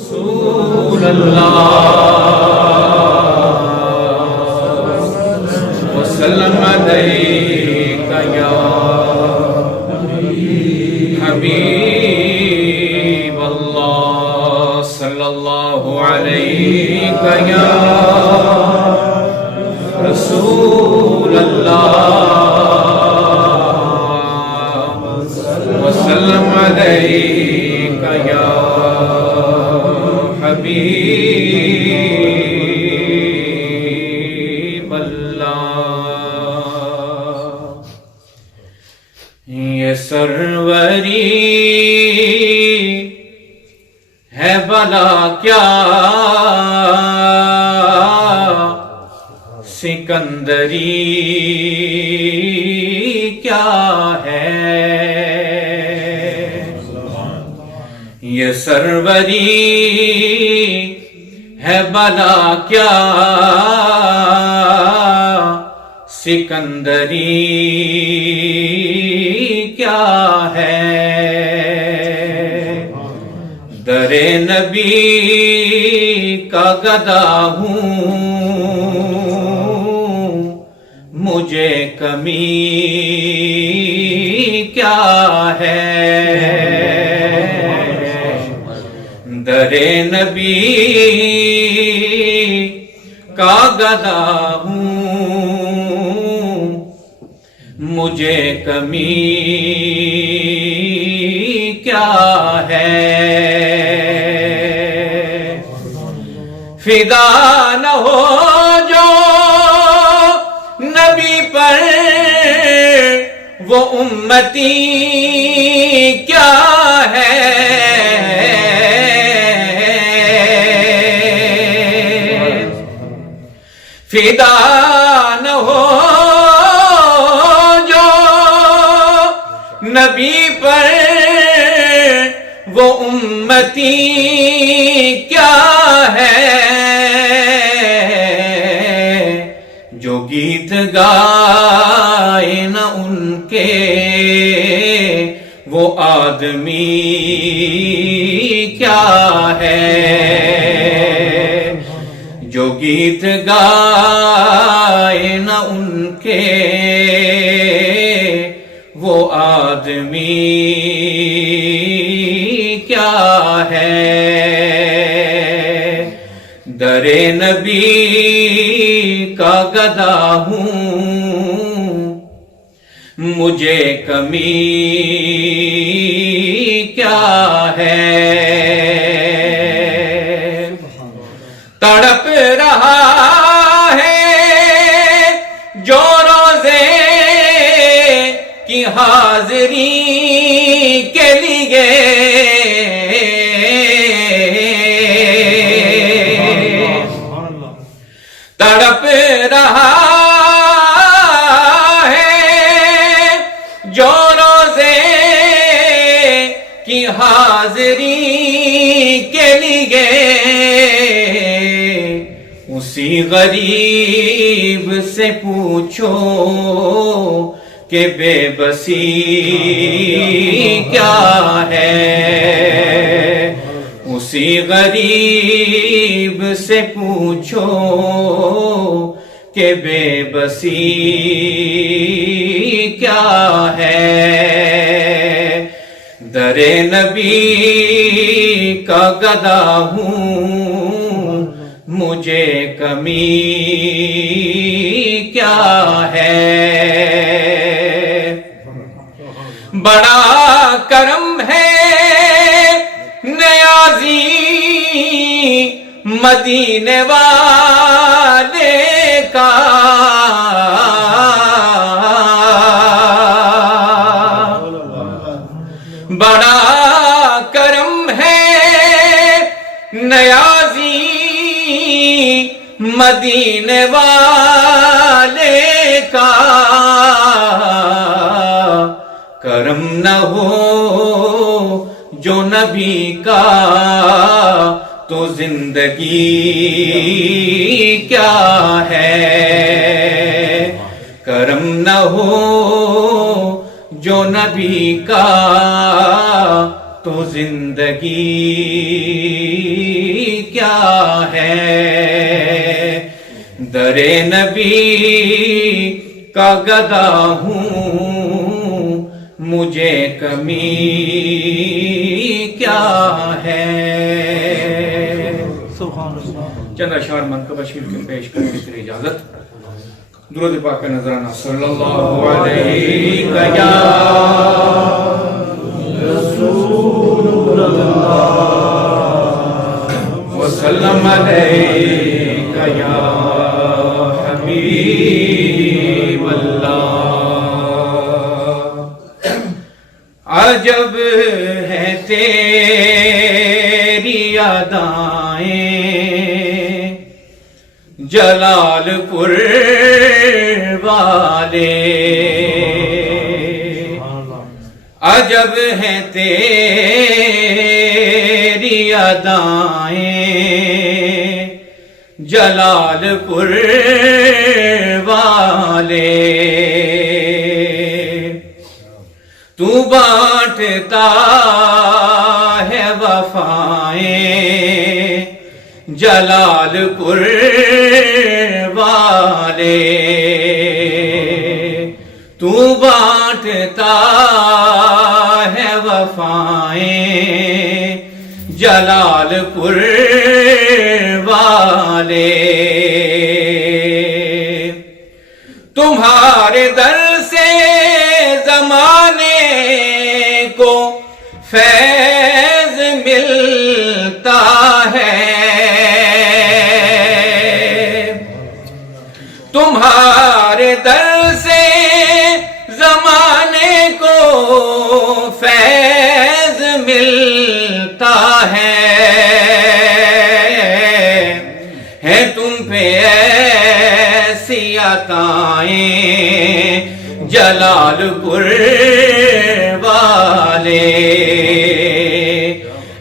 رسول اللہ وسلم علیک یا حبیب اللہ صلی اللہ علیک یا رسول اللہ وسلم علیک یا حبیب اللہ یہ سروری ہے بلا کیا سکندری کیا ہے یہ سروری ہے بلا کیا سکندری کیا ہے در نبی کا گدا ہوں مجھے کمی کیا ہے در نبی کا گدا ہوں مجھے کمی کیا ہے فدا نہ ہو جو نبی پر وہ امتی کیا ہے فدا نہ ہو جو نبی پر وہ امتی کیا ہے جو گیت گائے نہ ان کے وہ آدمی کیا ہے جو گیت گائے نہ ان کے وہ آدمی کیا ہے در نبی کا گدا ہوں مجھے کمی کیا ہے تڑپ رہا ہے جو روزے کی حاضری کے لیے تڑپ رہا ہے جو روزے کی حاضری کے لیے اسی غریب سے پوچھو کہ بے بسی کیا ہے اسی غریب سے پوچھو کہ بے بسی کیا ہے در نبی کا گدا ہوں مجھے کمی کیا ہے بڑا کرم ہے نیازی مدینے والے کا بڑا کرم ہے نیازی مدینے والے کا کرم نہ ہو جو نبی کا تو زندگی کیا ہے کرم نہ ہو جو نبی کا تو زندگی کیا ہے، در نبی کا گدا ہوں، مجھے کمی کیا ہے۔ چند اشعار منقبہ شریف کے پیش کرنے کی اجازت۔ درود پاک کا نذرانہ صلی اللہ علیہ یا رسول اللہ وسلم علیہ یا حبیب اللہ۔ عجب ہے تیری ادائیں جلال پور والے، عجب ہے تیری ادائیں جلال پور والے، تو بانٹتا ہے وفائیں جلال پور والے، تو بانٹتا ہے وفائیں جلال پور والے، تمہارے در سے زمانے کو فیض ملتا ہے، تمہارے در سے زمانے کو فیض ملتا ہے تم پہ ایسی عطائیں جلال پور والے،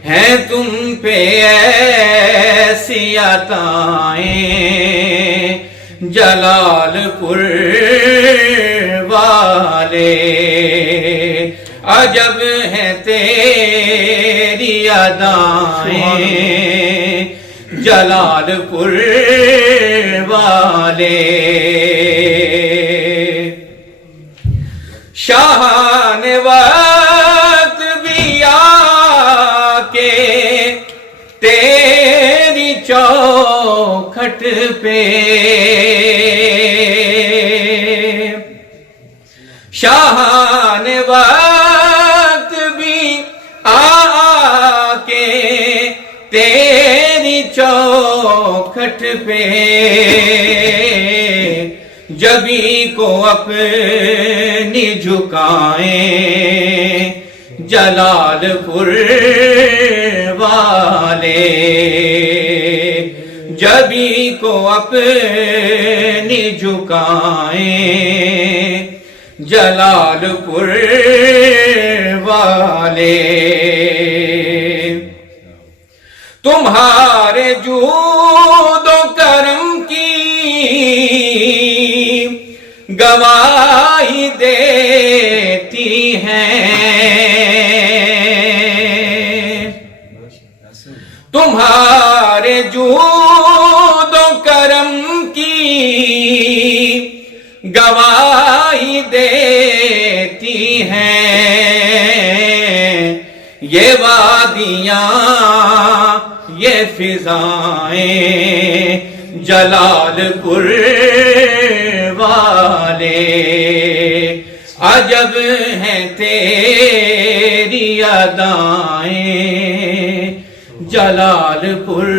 ہیں تم پہ ایسی عطائیں جلال پور والے، عجب ہے تیری ادائیں جلال پور والے، شاہان وقت بھی آ کے تیری چوکھٹ پہ، شاہان وقت بھی آ کے تیری چوکھٹ پہ، جبی کو اپنی جھکائیں جلال پور والے، جبی کو اپنی جھکائیں جلال پور والے، تمہارے جود و کرم کی گواہی دیتی ہیں، تمہارے جود و کرم کی گواہی دیتی ہیں، یہ وادیاں یہ فضائیں جلال پور والے، عجب ہیں تیری ادائیں جلال پور